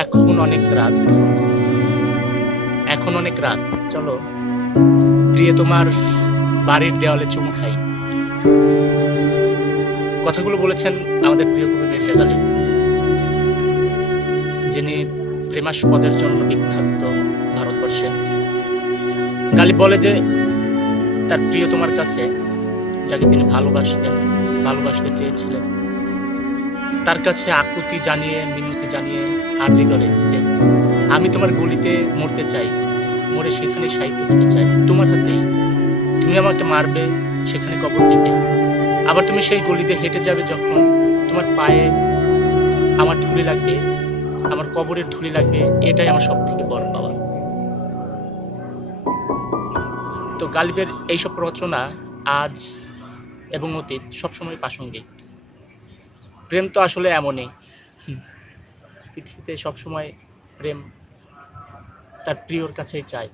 এখন অনেক রাত। এখন অনেক রাত। চলো প্রিয় তোমার বাড়ির দেওয়ালে চুমু খাই। কথাগুলো বলেছেন আমাদের প্রিয় কবি মির্জা গালিব যিনি প্রেমাস্পদের জন্য বিখ্যাত ভারতবর্ষে গালিব বলে যে, তার প্রিয় তোমার কাছে, যাকে তিনি ভালোবাসতেন, ভালোবাসতে চেয়েছিলেন তার কাছে আকুতি জানিয়ে, মিনতি জানিয়ে আর্জি করে যে, আমি তোমার গলিতে মরতে চাই। মরে সেখানে সাহিত্য হতে চাই। তোমার হাতেই। তুমি আমাকে মারবে সেখানে কবর দেবে আবার তুমি সেই গলিতে হেঁটে যাবে যখন তোমার পায়ে আমার ধুলি লাগবে আমার কবরের ধুলি লাগবে এটাই আমার সব থেকে বড় পাওয়া। তো গালিবের এইসব রচনা আজ এবং অতীত সবসময় প্রাসঙ্গিক। প্রেম তো আসলে এমনই। পৃথিবীতে সবসময় প্রেম তার প্রিয়র কাছেই চায়